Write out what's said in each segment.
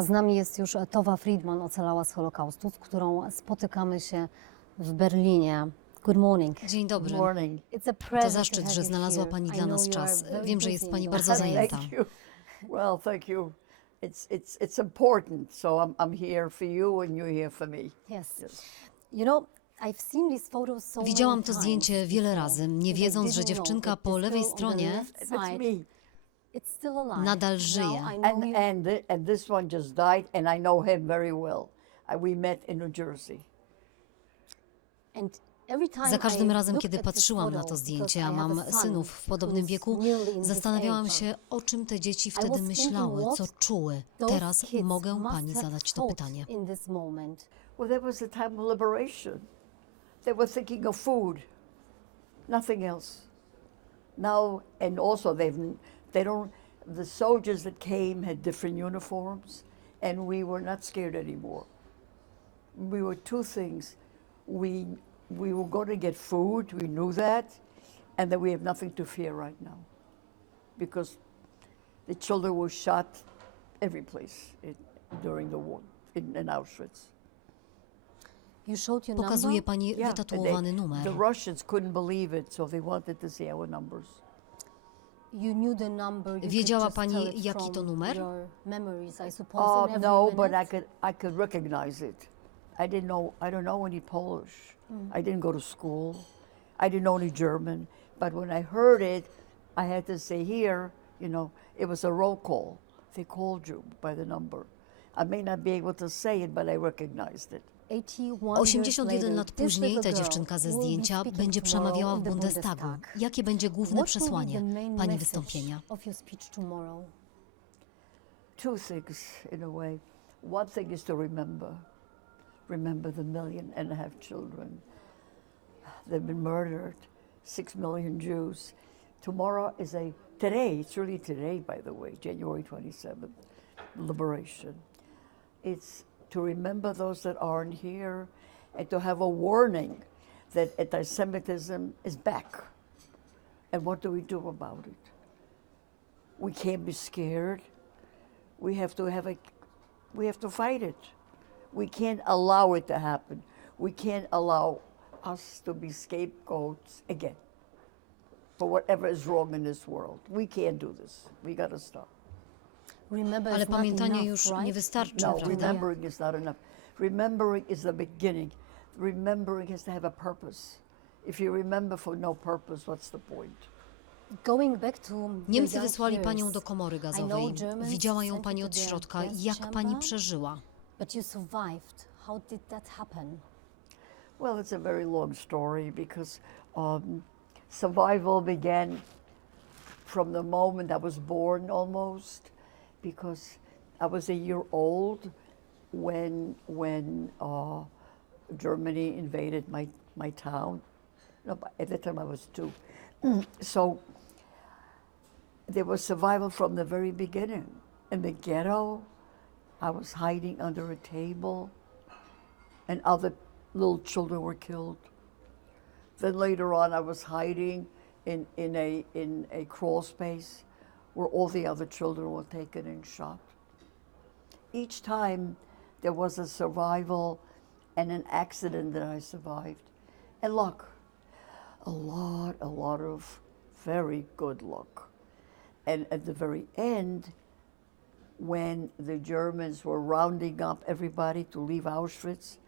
A z nami jest już Tova Friedman, ocalała z Holokaustu, z którą spotykamy się w Berlinie. Good morning. Dzień dobry. To zaszczyt, że znalazła Pani dla nas czas. Wiem, że jest Pani bardzo zajęta. Thank you. Well, thank you. It's important. So I'm here for you and you're here for me. Yes. You know, I've seen these photos so Widziałam many to times zdjęcie wiele before, razy, nie but I wiedząc, że didn't know dziewczynka that po this lewej girl on the stronie left That's side, me. it's still alive. nadal Now żyje. I know you. And this one just died, and I know him very well. We met in New Jersey. And every time Za każdym I razem, look kiedy at this patrzyłam na photo, to zdjęcie, because a I have mam a son synów w podobnym who's wieku, nearly in this zastanawiałam age. się, o czym te dzieci I wtedy was thinking, myślały, co what czuły. those Teraz kids mogę must Pani have zadać to thought pytanie. in this moment. Well, that was the time of liberation. They were thinking of food, nothing else. Now, and also the soldiers that came had different uniforms, and we were not scared anymore. We were two things. We were going to get food, we knew that, and that we have nothing to fear right now. Because the children were shot every place during the war in Auschwitz. You showed your Pokazuje number? Pani Yeah, and wytatuowany the numer. Russians couldn't believe it, so they wanted to see our numbers. You knew the number. You could Wiedziała just Pani, tell it jaki from to numer? your memories, I suppose, in every No, but minute. I could recognize it. I don't know any Polish. I didn't go to school. I didn't know any German. But when I heard it, I had to say here, it was a roll call. They called you by the number. I may not be able to say it, but I recognized it. 81 lat później ta dziewczynka ze zdjęcia będzie przemawiała w Bundestagu. Jakie będzie główne przesłanie Pani wystąpienia? Two things, in a way. One thing is to remember the 1.5 million children. They've been murdered, 6 million Jews. Today, it's really today, by the way, January 27th, liberation. It's to remember those that aren't here and to have a warning that anti-Semitism is back. And what do we do about it? We can't be scared. We have to fight it. We can't allow it to happen. We can't allow us to be scapegoats again for whatever is wrong in this world. We can't do this. We got to stop. Ale pamiętanie już nie wystarczy, No, prawda? remembering is not enough. Remembering is the beginning. Remembering has to have a purpose. If you remember for no purpose, what's the point? Niemcy wysłali Panią do komory gazowej. Widziała ją Pani od środka. Jak Pani przeżyła? But you survived. How did that happen? Well, it's a very long story because survival began from the moment I was born almost, because I was a year old when Germany invaded my town. No, at that time I was 2. So there was survival from the very beginning. In the ghetto, I was hiding under a table, and other little children were killed. Then later on, I was hiding in a crawl space where all the other children were taken and shot. Each time there was a survival and an accident that I survived. And luck. A lot of very good luck. And at the very end, when the Germans were rounding up everybody to leave Auschwitz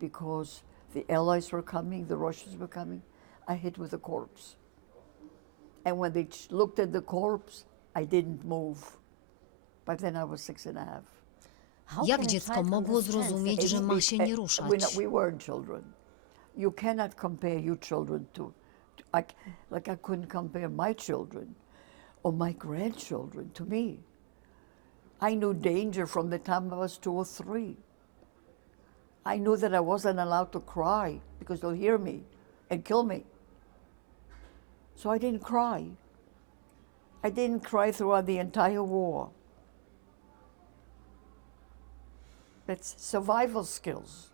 because the Allies were coming, the Russians were coming, I hid with a corpse. And when they looked at the corpse, I didn't move. But then I was 6.5. Jak dziecko mogło zrozumieć, że ma się nie ruszać? We weren't children. You cannot compare your children to like I couldn't compare my children or my grandchildren to me. I knew danger from the time I was 2 or 3. I knew that I wasn't allowed to cry because they'll hear me and kill me. So I didn't cry. I didn't cry throughout the entire war. That's survival skills.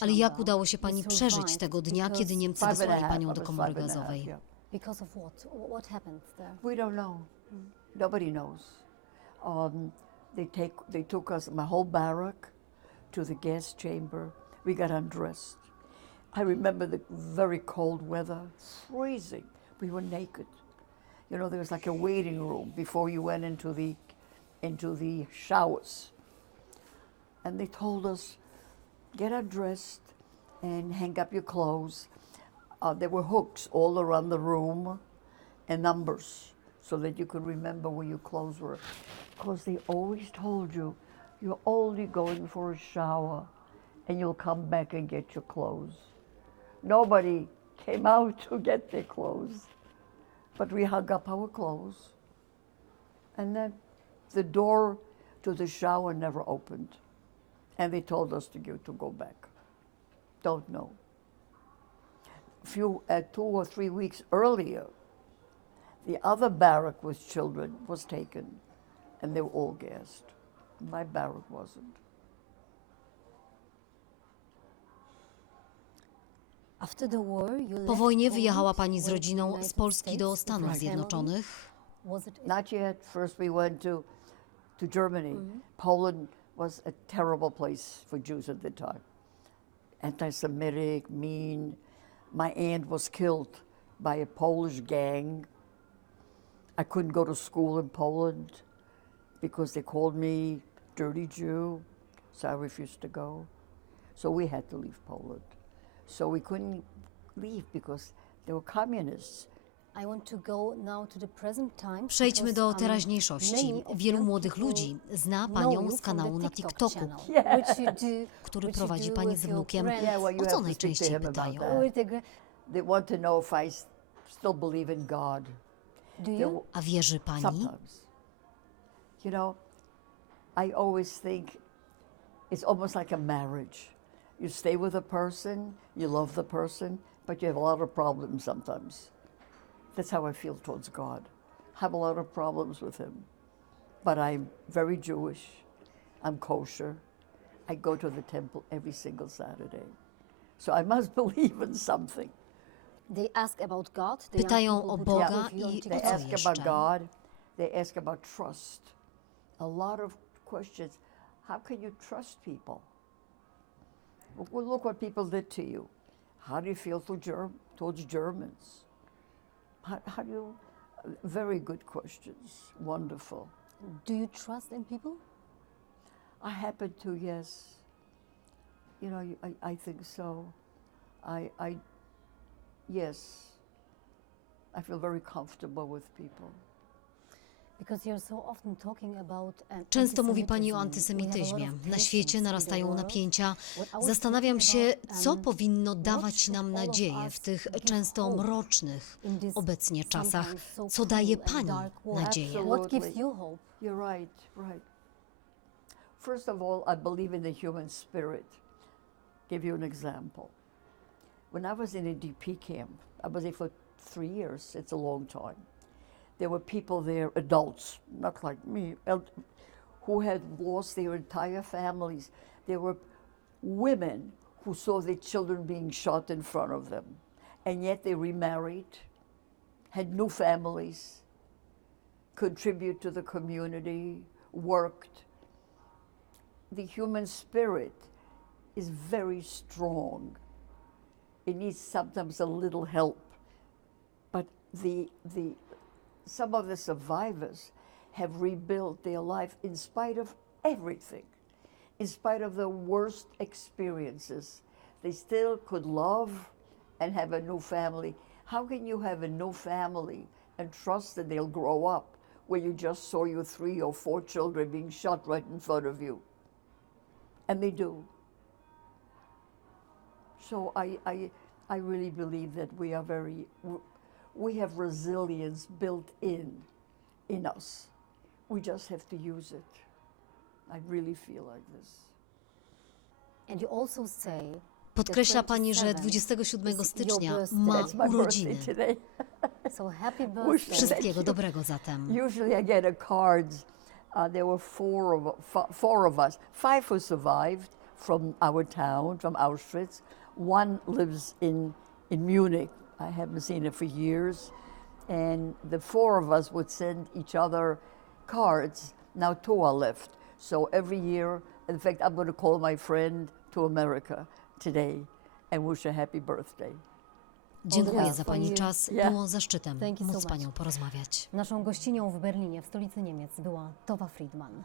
Ale jak udało się Pani przeżyć tego dnia, kiedy Niemcy wysłali Panią do komory gazowej? We don't know. Nobody knows. They took us, my whole barrack, to the gas chamber. We got undressed. I remember the very cold weather, freezing. We were naked. You know, there was like a waiting room before you went into the showers. And they told us, get undressed and hang up your clothes. There were hooks all around the room and numbers so that you could remember where your clothes were. Because they always told you, you're only going for a shower and you'll come back and get your clothes. Nobody came out to get their clothes, but we hung up our clothes. And then the door to the shower never opened. And they told us to go back. Don't know. 2 or 3 weeks earlier, the other barrack with children was taken, and they were all gassed. My barrack wasn't. After the war, you Po left wojnie Poland, wyjechała pani z went to rodziną United z Polski do States with Stanów your Zjednoczonych. family. Was it Not yet. First we went to Germany. Poland was a terrible place for Jews at the time. Anti-Semitic, mean. My aunt was killed by a Polish gang. I couldn't go to school in Poland because they called me dirty Jew, so I refused to go. So we had to leave Poland. So we couldn't leave because they were communists. I want to go now to the present time. Przejdźmy do because, teraźniejszości. many of Wielu young młodych people ludzi zna know panią you z from the kanału na TikTok TikToku, channel, Yeah. which you do- który which you prowadzi do pani with z your wnukiem. friends. Yeah, well, you O have co to speak to najczęściej him about pytają? that. With the They want to know if I still believe in God. Do They you? A wierzy pani? Sometimes. You know, I always think it's almost like a marriage. You stay with a person, you love the person, but you have a lot of problems sometimes. That's how I feel towards God. Have a lot of problems with him. But I'm very Jewish. I'm kosher. I go to the temple every single Saturday. So I must believe in something. They ask about God. the young Pytają people o who Boga talk with you on i TikTok. They co ask jeszcze? about God. They ask about trust. A lot of questions. How can you trust people? Well, look what people did to you. How do you feel towards Germans? How do you? Very good questions. Wonderful. Do you trust in people? I happen to, yes. You know, I think so. Yes. I feel very comfortable with people. Because you're so often talking about Często mówi pani o antisemityzm. antysemityzmie. We have a lot of Na tensions świecie in the narastają world. napięcia. What I was Zastanawiam thinking się, about, co powinno what dawać should nam all of nadzieję us w tych give często hope mrocznych in this obecnie czasach. sometimes so Co daje cruel and pani dark world? nadzieję? What gives you hope? You're right, right. First of all, I believe in the human spirit. Give you an example. When I was in a DP camp, I was there for 3 years. It's a long time. There were people there, adults, not like me, who had lost their entire families. There were women who saw their children being shot in front of them, and yet they remarried, had new families, contribute to the community, worked. The human spirit is very strong. It needs sometimes a little help. But some of the survivors have rebuilt their life in spite of everything, in spite of the worst experiences. They still could love and have a new family. How can you have a new family and trust that they'll grow up when you just saw your 3 or 4 children being shot right in front of you? And they do. So I really believe that we have resilience built in us. We just have to use it. I really feel like this. And you also say Podkreśla pani, że 27 stycznia ma That's my urodziny. birthday today. so happy birthday. Wszystkiego dobrego zatem. Usually I get a cards. There were four of us, 5 who survived from our town, from Auschwitz. 1 lives in Munich. I haven't seen her for years. And the four of us would send each other cards. Now Toa left. So every year, in fact, I'm going to call my friend to America today and wish a happy birthday. Dziękuję za Pani czas. Yeah. Było zaszczytem Thank you so móc z much. Panią porozmawiać. Naszą gościnią w Berlinie, w stolicy Niemiec, była Tova Friedman.